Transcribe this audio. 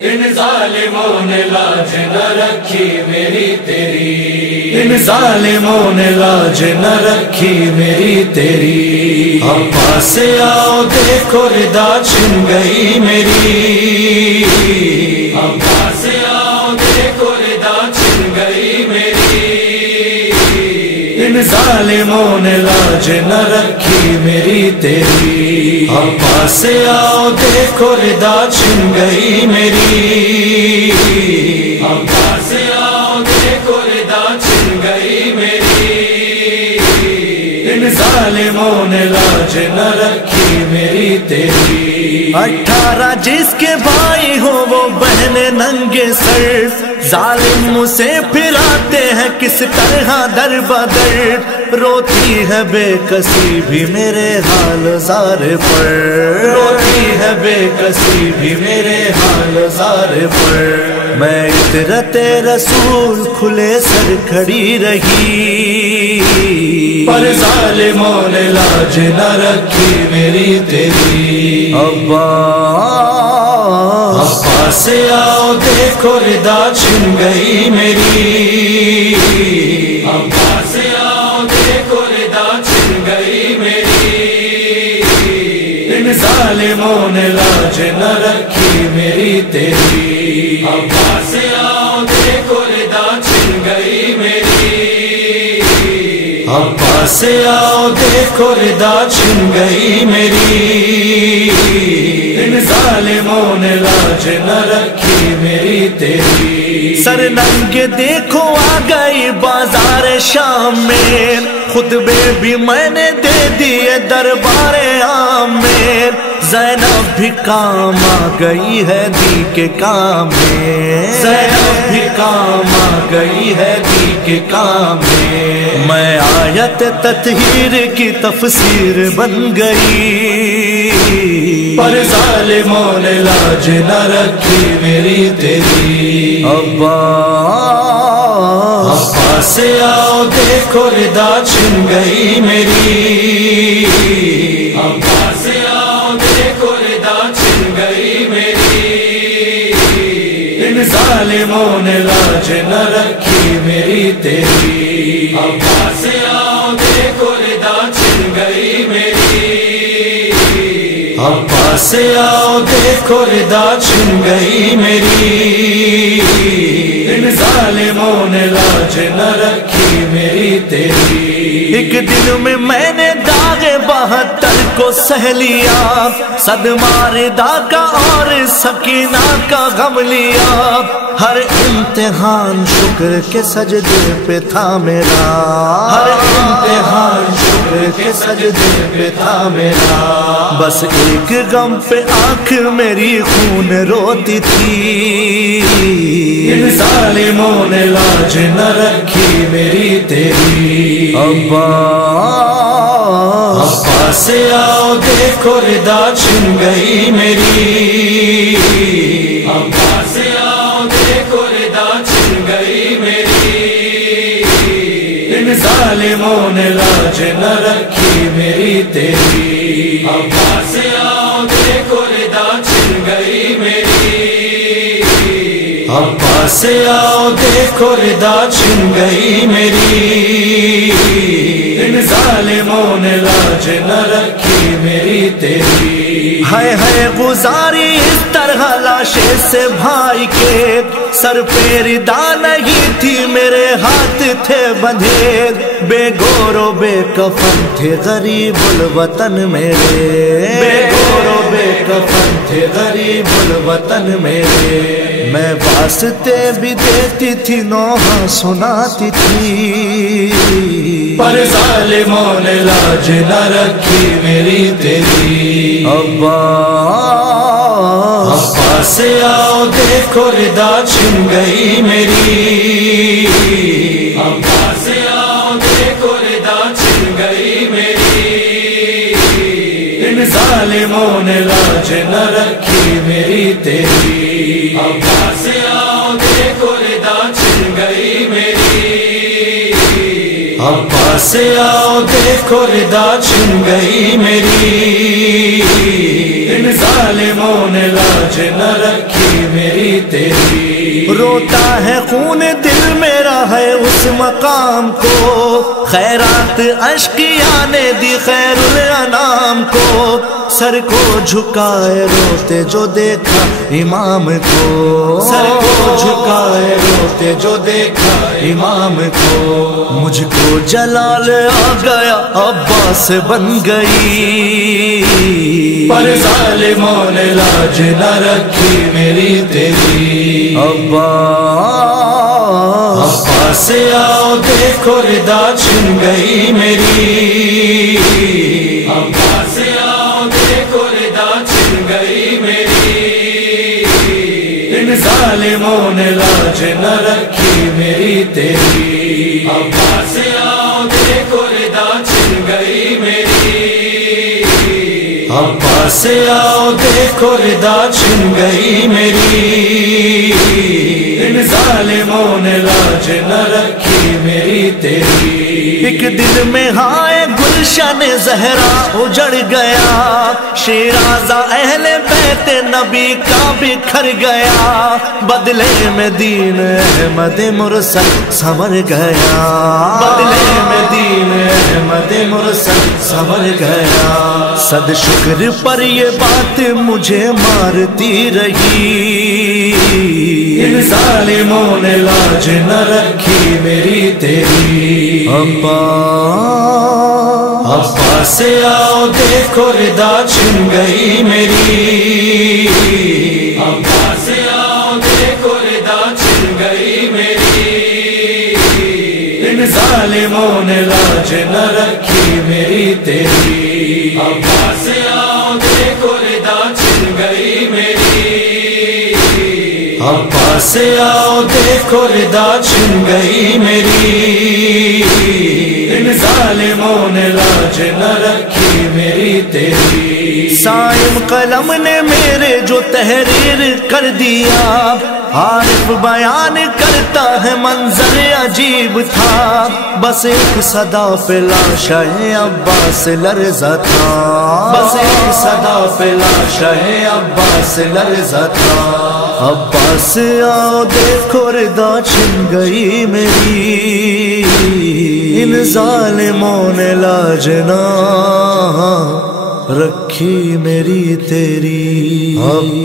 ان ظالموں نے لاج نہ رکھی میری تیری، ان ظالموں نے لاج نہ رکھی میری تیری، اب پاس آؤ دیکھو ردا چھن گئی میری، اب پاس آؤ دیکھو ردا چھن گئی میری، ان ظالموں نے لاج نہ رکھی میری تیری، اب پاس آؤ دیکھو ردا چھن گئی میری، اب پاس آؤ دیکھو ردا چھن گئی میری، ان ظالموں نے لاج نہ رکھی میری تیری، 18 جس کے بھائی ہو وہ بہنیں ننگے سر، ظالم اسے پھراتے ہیں کس طرح در بدر، روتی ہے بے کسی بھی میرے حال زار پر، روتی ہے بے کسی بھی میرے حال زار پر، میں عطرت رسول کھلے سر کھڑی رہی، پر ظالموں نے لاج نہ رکھی میری تیری، پاس آؤ دیکھو ردا چھن گئی میری، اب پاس آؤ دیکھو ردا چھن گئی میری، ان ظالموں نے لاج نہ رکھی میری تیری، اب پاس آؤ دیکھو ردا چھن گئی میری، اب پاس آؤ دیکھو ردا چھن گئی میری، ان ظالموں نے لاج نہ رکھی میری تیری، سر ننگ دیکھو آ گئی بازار شام میں، خطبے بھی میں نے دے دیے دربار عام میں، زینب بھی کام آ گئی ہے دی کے کام میں، زینب بھی کام آ گئی ہے دی کے کام میں آیت تطہیر کی تفسیر بن گئی، پر ظالموں نے لاج نہ رکھی میری تیری، اب پاس آؤ دیکھو ردا چھن گئی میری، اب پاس آؤ دیکھو ردا چھن گئی میری، ان ظالموں نے لاج نہ رکھی میری تیری، اب پاس آؤ دیکھو ردا چھن گئی میری، اب پاس آؤ دیکھو ردا چھن گئی میری، ان ظالموں نے لاج نہ رکھی میری تیری، ایک دن میں نے داغ 72 کو سہ لیا، صدمہ ردا کا اور سکینہ کا غم لیا، ہر امتحان شکر کے سجدے پہ تھا میرا، ہر امتحان شکر کے سجدے پہ تھا میرا، بس ایک غم پہ آنکھ میری خون روتی تھی، ان ظالموں نے لاج نہ رکھی میری تیری، اب پاس آؤ دیکھو ردا چھن گئی میری، اب پاس آؤ دیکھو ردا چھن گئی میری، ان ظالموں نے لاج نہ رکھی میری تیری، اب پاس آؤ دیکھو ردا چھن گئی میری، اب پاس آؤ دیکھو ردا چھن گئی میری، ان ظالموں نے لاج نہ رکھی میری تیری، ہے گزاری اس طرح لاشے سے بھائی کے، سر پہ ردا نہیں تھی میرے ہاتھ تھے بندھے، بے گور و بے کفن تھے غریب الوطن میرے، بے گور و بے کفن تھے غریب الوطن میرے، میں واسطے بھی دیتی تھی نوحہ سناتی تھی، پر ظالموں نے لاج نہ رکھی میری تیری، اب پاس آؤ دیکھو ردا چھن گئی میری، اب پاس آؤ دیکھو ردا چھن گئی میری، ان ظالموں نے لاج نہ رکھی میری تیری، اب پاس آؤ دیکھو ردا چھن گئی میری، اب پاس آؤ دیکھو ردا چھن گئی میری، ان ظالموں نے لاج نہ رکھی میری روتا ہے خون دل میرا ہے اس مقام کو، خیرات اشقیاء نے دی خیر الانام کو، سر کو جھکائے روتے جو دیکھا امام کو، سر کو جھکائے روتے جو دیکھا امام کو، مجھ کو جلال آ گیا عباس بن گئی، پر ظالموں نے لاج نہ رکھی میری تیری، عباس آؤ دیکھو ردا چھن گئی میری، عباس آؤ دیکھو ردا چھن گئی میری، ان ظالموں نے لاج نہ رکھی میری تیری، عباس آؤ دیکھو ردا چھن گئی میری، عباس آؤ دیکھو ردا چھن گئی میری، ان ظالموں نے لاج نہ رکھی میری تیری، ایک دن میں ہائے گلشن زہرا اجڑ گیا، شیرازہ اہل بیت نبی کا بکھر گیا، بدلے میں دین احمد مرسل سنور گیا، بدلے میں دین احمد مرسل سنور گیا، صد شکر پر یہ بات مجھے مارتی رہی، ان ظالموں نے لاج نہ رکھی میری تیری، عباس آؤ دیکھو ردا چھن گئی میری، عباس آؤ دیکھو ردا چھن گئی میری، ان ظالموں نے لاج نہ رکھی میری تیری، عباس آؤ دیکھو ردا چھن گئی میری، عباس آؤ دیکھو ردا چھن گئی میری، ان ظالموں نے لاج نہ رکھی میری تیری، سائم قلم نے میرے جو تحریر کر دیا، عارف بیان کرتا ہے منظر عجیب تھا، بس ایک صدا پہ لاشہ عباس لرزا تھا، بس ایک صدا پہ لاشہ عباس لرزا تھا، عباس آؤ دیکھو ردا چھن گئی میری، ان ظالموں نے لاج نہ رکھی میری تیری، عباس